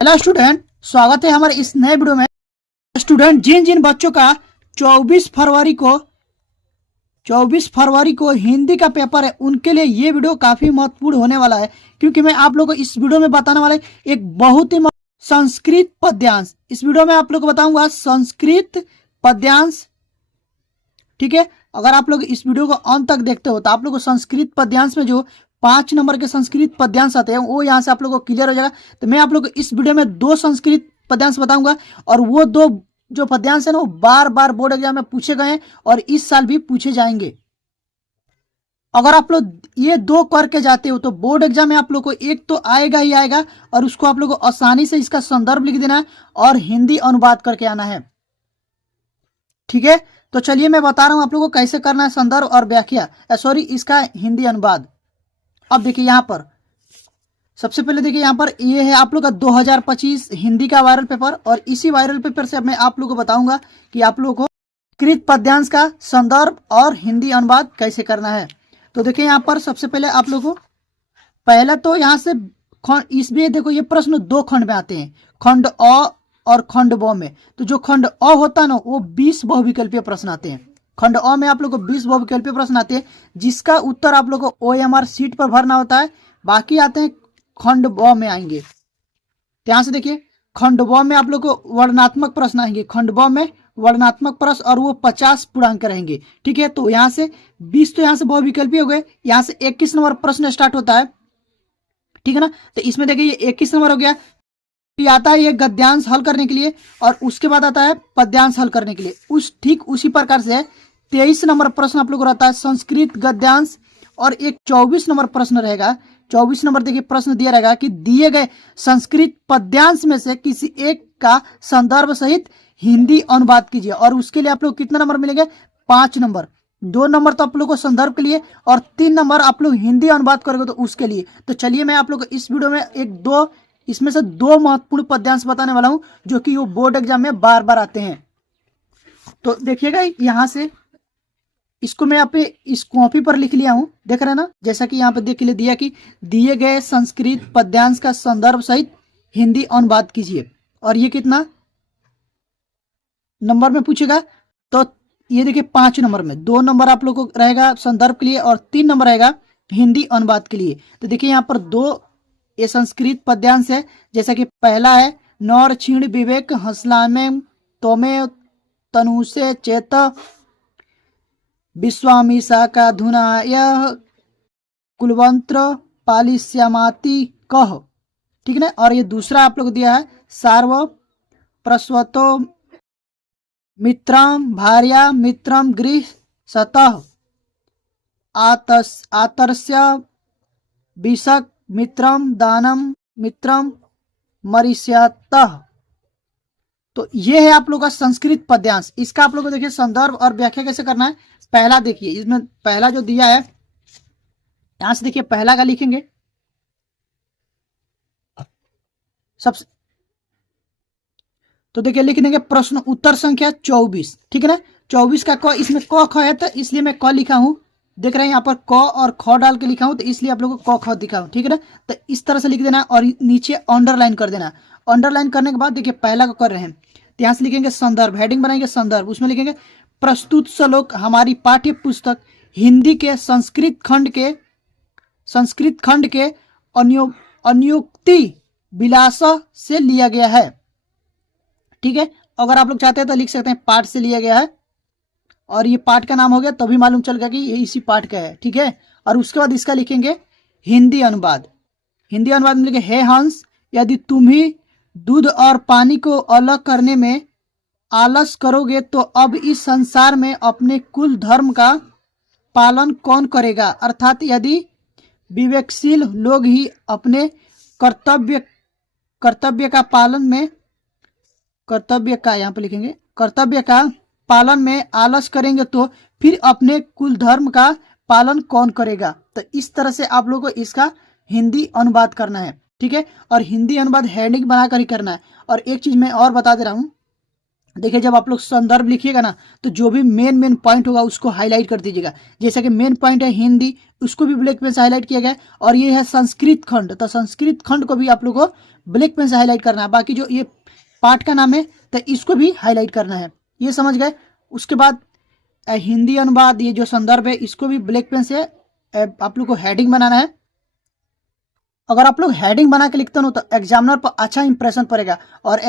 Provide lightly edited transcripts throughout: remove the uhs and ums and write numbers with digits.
Hello student, स्वागत है हमारे इस नए वीडियो में। स्टूडेंट, जिन जिन बच्चों का 24 फरवरी को हिंदी का पेपर है, उनके लिए ये वीडियो काफी महत्वपूर्ण होने वाला है, क्योंकि मैं आप लोगों को इस वीडियो में बताने वाला एक बहुत ही संस्कृत पद्यांश। इस वीडियो में आप लोग को बताऊंगा संस्कृत पद्यांश। ठीक है, अगर आप लोग इस वीडियो को अंत तक देखते हो तो आप लोग को संस्कृत पद्यांश में जो 5 नंबर के संस्कृत पद्यांश आते हैं वो यहाँ से आप लोगों को क्लियर हो जाएगा। तो मैं आप लोग को इस वीडियो में 2 संस्कृत पद्यांश बताऊंगा, और वो 2 जो पद्यांश है ना वो बार बार बोर्ड एग्जाम में पूछे गए हैं और इस साल भी पूछे जाएंगे। अगर आप लोग ये 2 करके जाते हो तो बोर्ड एग्जाम में आप लोग को एक तो आएगा ही आएगा, और उसको आप लोग को आसानी से इसका संदर्भ लिख देना है और हिंदी अनुवाद करके आना है। ठीक है, तो चलिए मैं बता रहा हूं आप लोगों को कैसे करना है संदर्भ और व्याख्या, इसका हिंदी अनुवाद। अब देखिए यहाँ पर सबसे पहले देखिए यहाँ पर ये है आप लोग का 2025 हिंदी का वायरल पेपर, और इसी वायरल पेपर से मैं आप लोगों को बताऊंगा कि आप लोगों को संस्कृत पद्यांश का संदर्भ और हिंदी अनुवाद कैसे करना है। तो देखिए यहाँ पर सबसे पहले आप लोगों को पहला तो यहाँ से इसमें देखो ये प्रश्न 2 खंड में आते हैं, खंड अ और खंड ब में। तो जो खंड अ होता है ना वो 20 बहुविकल्पीय प्रश्न आते हैं। खंड अ में आप लोग को 20 बहुविकल्पीय प्रश्न आते हैं, जिसका उत्तर आप लोग को OMR सीट पर भरना होता है। बाकी आते हैं खंड ब में आएंगे। ध्यान से देखिए, खंड ब में आप लोग को वर्णनात्मक प्रश्न आएंगे। खंड ब में वर्णनात्मक प्रश्न, और वो 50 पूर्णांक रहेंगे। ठीक है, तो यहाँ से 20 तो यहाँ से बहुविकल्पीय हो गए। यहाँ से 21 नंबर प्रश्न स्टार्ट होता है। ठीक है ना, तो इसमें देखिए ये 21 नंबर हो गया। आता है ये गद्यांश हल करने के लिए, और उसके बाद आता है पद्यांश हल करने के लिए। ठीक उसी प्रकार से 23 नंबर प्रश्न आप लोग को रहता है संस्कृत गद्यांश, और एक 24 नंबर प्रश्न रहेगा। 24 नंबर देखिए प्रश्न दिया रहेगा कि दिए गए संस्कृत पद्यांश में से किसी एक का संदर्भ सहित हिंदी अनुवाद कीजिए, और उसके लिए आप लोग कितना नंबर मिलेंगे? 5 नंबर। 2 नंबर तो आप लोग को संदर्भ के लिए, और 3 नंबर आप लोग हिंदी अनुवाद करोगे तो उसके लिए। तो चलिए मैं आप लोग को इस वीडियो में इसमें से 2 महत्वपूर्ण पद्यांश बताने वाला हूं, जो कि वो बोर्ड एग्जाम में बार बार आते हैं। तो देखिएगा यहां से इसको मैं यहाँ पे इस कॉपी पर लिख लिया हूं, देख रहे हैं ना, जैसा कि यहाँ पे देख के लिए दिया कि दिए गए संस्कृत पद्यांश का संदर्भ सहित हिंदी अनुवाद कीजिए। और ये कितना नंबर में पूछेगा? तो ये देखिए 5 नंबर में 2 नंबर आप लोग को रहेगा संदर्भ के लिए, और 3 नंबर रहेगा हिंदी अनुवाद के लिए। तो देखिए यहाँ पर 2 ये संस्कृत पद्यांश है। जैसा कि पहला है, नौर क्षीण विवेक हंसलामे तोमे तनुषे चेत विश्वामीशा का धुना यह कुलवंत्र पालिश्यामाति कह। ठीक है ना, और ये दूसरा आप लोग दिया है, सार्व प्रस्वतो मित्रम भार्या मित्रम गृह सतः आतर्स्य विषक मित्रम दानम मित्रम मरिष्यतः। तो ये है आप लोग का संस्कृत पद्यांश। इसका आप लोग को देखिए संदर्भ और व्याख्या कैसे करना है। पहला देखिए, इसमें पहला जो दिया है यहां से देखिए पहला का लिखेंगे सबसे। तो देखिए लिख देंगे प्रश्न उत्तर संख्या 24। ठीक है ना, 24 का क, इसमें क ख है तो इसलिए मैं क लिखा हूं। देख रहे हैं यहाँ पर क और ख डाल के लिखा हूं, तो इसलिए आप लोगों को क ख दिखा हूं। ठीक है ना, तो इस तरह से लिख देना और नीचे अंडरलाइन कर देना। अंडरलाइन करने के बाद देखिए पहला को कर रहे हैं, तो यहाँ से लिखेंगे संदर्भ, हेडिंग बनाएंगे संदर्भ, उसमें लिखेंगे प्रस्तुत श्लोक हमारी पाठ्य पुस्तक हिंदी के संस्कृत खंड के अनुयुक्ति विलास से लिया गया है। ठीक है, अगर आप लोग चाहते हैं तो लिख सकते हैं पाठ से लिया गया है, और ये पाठ का नाम हो गया, तभी मालूम चल गया कि ये इसी पाठ का है। ठीक है, और उसके बाद इसका लिखेंगे हिंदी अनुवाद। हिंदी अनुवाद में लिखेंगे, हे हंस, यदि तुम ही दूध और पानी को अलग करने में आलस करोगे तो अब इस संसार में अपने कुल धर्म का पालन कौन करेगा? अर्थात यदि विवेकशील लोग ही अपने कर्तव्य का पालन में कर्तव्य का पालन में आलस करेंगे तो फिर अपने कुल धर्म का पालन कौन करेगा? तो इस तरह से आप लोगों को इसका हिंदी अनुवाद करना है। ठीक है, और हिंदी अनुवाद हेडिंग बनाकर ही करना है। और एक चीज मैं और बता दे रहा हूं, देखिए जब आप लोग संदर्भ लिखिएगा ना तो जो भी मेन पॉइंट होगा उसको हाईलाइट कर दीजिएगा। जैसे कि मेन पॉइंट है हिंदी, उसको भी ब्लैक पेन से हाईलाइट किया गया है। और ये है संस्कृत खंड, तो संस्कृत खंड को भी आप लोग को ब्लैक पेन से हाईलाइट करना है। बाकी जो ये पाठ का नाम है तो इसको भी हाईलाइट करना है। ये समझ गए। उसके बाद हिंदी अनुवाद, ये जो संदर्भ है इसको भी ब्लैक पेन से आप लोग को हेडिंग बनाना है। अगर आप लोग हेडिंग बना के लिखते हो तो एग्जामिनर पर अच्छा इंप्रेशन पड़ेगा, और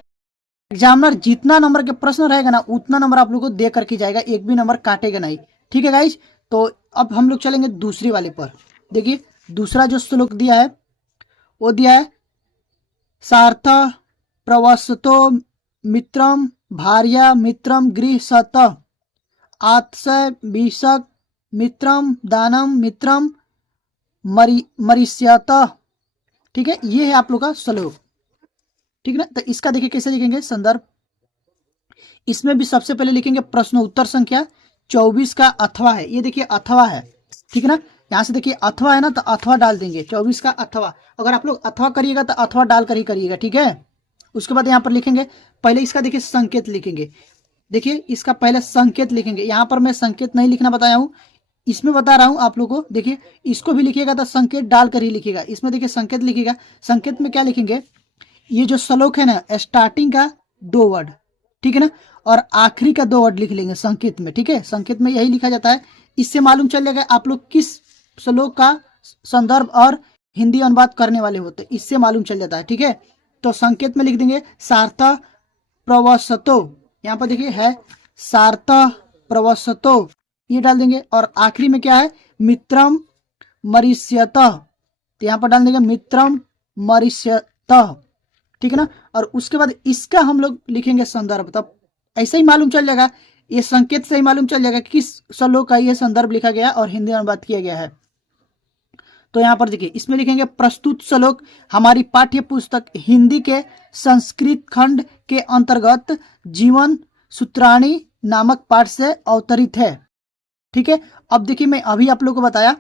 एग्जामिनर जितना नंबर के प्रश्न रहेगा ना उतना नंबर आप लोग को दे करके जाएगा, एक भी नंबर काटेगा नहीं। ठीक है गाइज, तो अब हम लोग चलेंगे दूसरी वाले पर। देखिए दूसरा जो श्लोक दिया है वो दिया है सार्थ प्रवसतो मित्रम भार्या मित्रम गृह सत आत्सय विषक मित्रम दानम मित्रम मरिष्यत। ठीक है, ये है आप लोग का श्लोक। ठीक है ना, तो इसका देखिए कैसे लिखेंगे संदर्भ। इसमें भी सबसे पहले लिखेंगे प्रश्न उत्तर संख्या 24 का अथवा है। ये देखिए अथवा है, ठीक है ना, यहाँ से देखिए अथवा है ना, तो अथवा डाल देंगे 24 का अथवा। अगर आप लोग अथवा करिएगा तो अथवा डाल कर ही करिएगा, ठीक है। उसके बाद यहाँ पर लिखेंगे पहले इसका देखिए संकेत लिखेंगे। देखिए इसका पहले संकेत लिखेंगे। यहाँ पर मैं संकेत नहीं लिखना बताया हूँ, इसमें बता रहा हूँ आप लोगों को। देखिए इसको भी लिखिएगा तो संकेत डाल कर ही लिखिएगा। इसमें देखिए संकेत लिखिएगा। संकेत में क्या लिखेंगे, ये जो श्लोक है ना स्टार्टिंग का 2 वर्ड, ठीक है ना, और आखिरी का 2 वर्ड लिख लेंगे संकेत में। ठीक है, संकेत में यही लिखा जाता है। इससे मालूम चल जाएगा आप लोग किस श्लोक का संदर्भ और हिंदी अनुवाद करने वाले होते, इससे मालूम चल जाता है। ठीक है, तो संकेत में लिख देंगे सार्थ प्रवसतो। यहाँ पर देखिए है सार्थ प्रवसतो, ये डाल देंगे। और आखिरी में क्या है, मित्रम मरिष्यत, तो यहाँ पर डाल देंगे मित्रम मरिष्यत। ठीक है ना, और उसके बाद इसका हम लोग लिखेंगे संदर्भ। तब ऐसे ही मालूम चल जाएगा, ये संकेत से ही मालूम चल जाएगा कि किस श्लोक का ये संदर्भ लिखा गया और हिंदी अनुवाद किया गया है। तो यहाँ पर देखिए इसमें लिखेंगे प्रस्तुत श्लोक हमारी पाठ्य पुस्तक हिंदी के संस्कृत खंड के अंतर्गत जीवन सूत्राणी नामक पाठ से अवतरित है। ठीक है, अब देखिए मैं अभी आप लोग को बताया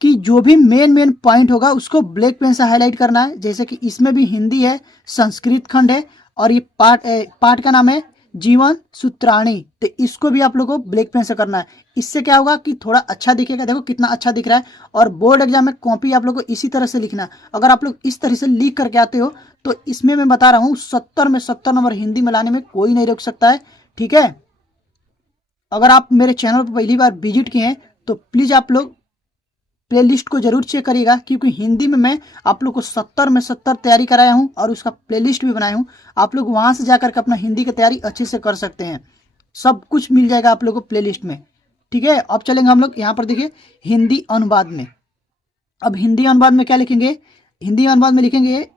कि जो भी मेन पॉइंट होगा उसको ब्लैक पेन से हाईलाइट करना है। जैसे कि इसमें भी हिंदी है, संस्कृत खंड है, और ये पाठ का नाम है जीवन सूत्राणी, तो इसको भी आप लोगों को ब्लैक पेन से करना है। इससे क्या होगा कि थोड़ा अच्छा दिखेगा। देखो कितना अच्छा दिख रहा है। और बोर्ड एग्जाम में कॉपी आप लोग को इसी तरह से लिखना है। अगर आप लोग इस तरह से लिख करके आते हो तो इसमें मैं बता रहा हूँ 70 में 70 नंबर हिंदी में लाने में कोई नहीं रोक सकता है। ठीक है, अगर आप मेरे चैनल पर पहली बार विजिट किए हैं तो प्लीज आप लोग प्लेलिस्ट को जरूर चेक करिएगा, क्योंकि हिंदी में मैं आप लोग को 70 में 70 तैयारी कराया हूं और उसका प्लेलिस्ट भी बनाया हूं। आप लोग वहां से जाकर के अपना हिंदी की तैयारी अच्छे से कर सकते हैं। सब कुछ मिल जाएगा आप लोग को प्लेलिस्ट में। ठीक है, अब चलेंगे हम लोग यहाँ पर देखिए हिंदी अनुवाद में। अब हिंदी अनुवाद में क्या लिखेंगे, हिंदी अनुवाद में लिखेंगे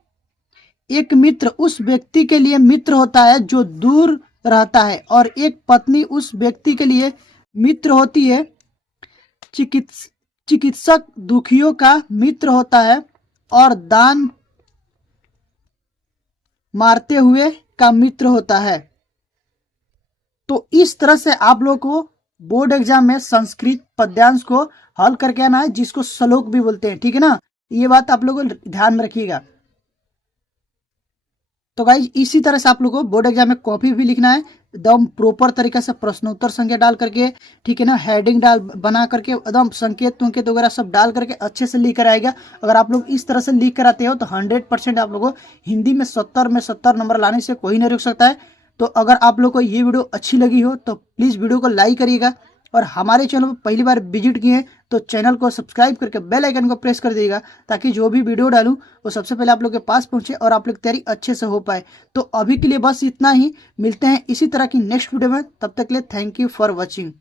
एक मित्र उस व्यक्ति के लिए मित्र होता है जो दूर रहता है, और एक पत्नी उस व्यक्ति के लिए मित्र होती है। चिकित्सक दुखियों का मित्र होता है, और दान मारते हुए का मित्र होता है। तो इस तरह से आप लोग को बोर्ड एग्जाम में संस्कृत पद्यांश को हल करके आना है, जिसको श्लोक भी बोलते हैं। ठीक है ना, ये बात आप लोग को ध्यान में रखिएगा। तो गाइज इसी तरह से आप लोग को बोर्ड एग्जाम में कॉपी भी लिखना है एकदम प्रॉपर तरीके से, प्रश्न उत्तर संख्या डाल करके, ठीक है ना, हेडिंग डाल बना करके एकदम संकेत वगैरह सब डाल करके अच्छे से लिख कर आएगा। अगर आप लोग इस तरह से लिख कर आते हो तो 100% आप लोगों को हिंदी में 70 में 70 नंबर लाने से कोई नहीं रोक सकता है। तो अगर आप लोग को ये वीडियो अच्छी लगी हो तो प्लीज़ वीडियो को लाइक करिएगा, और हमारे चैनल पर पहली बार विजिट किए तो चैनल को सब्सक्राइब करके बेल आइकन को प्रेस कर दीजिएगा, ताकि जो भी वीडियो डालूं वो सबसे पहले आप लोग के पास पहुंचे और आप लोग तैयारी अच्छे से हो पाए। तो अभी के लिए बस इतना ही, मिलते हैं इसी तरह की नेक्स्ट वीडियो में। तब तक के लिए थैंक यू फॉर वॉचिंग।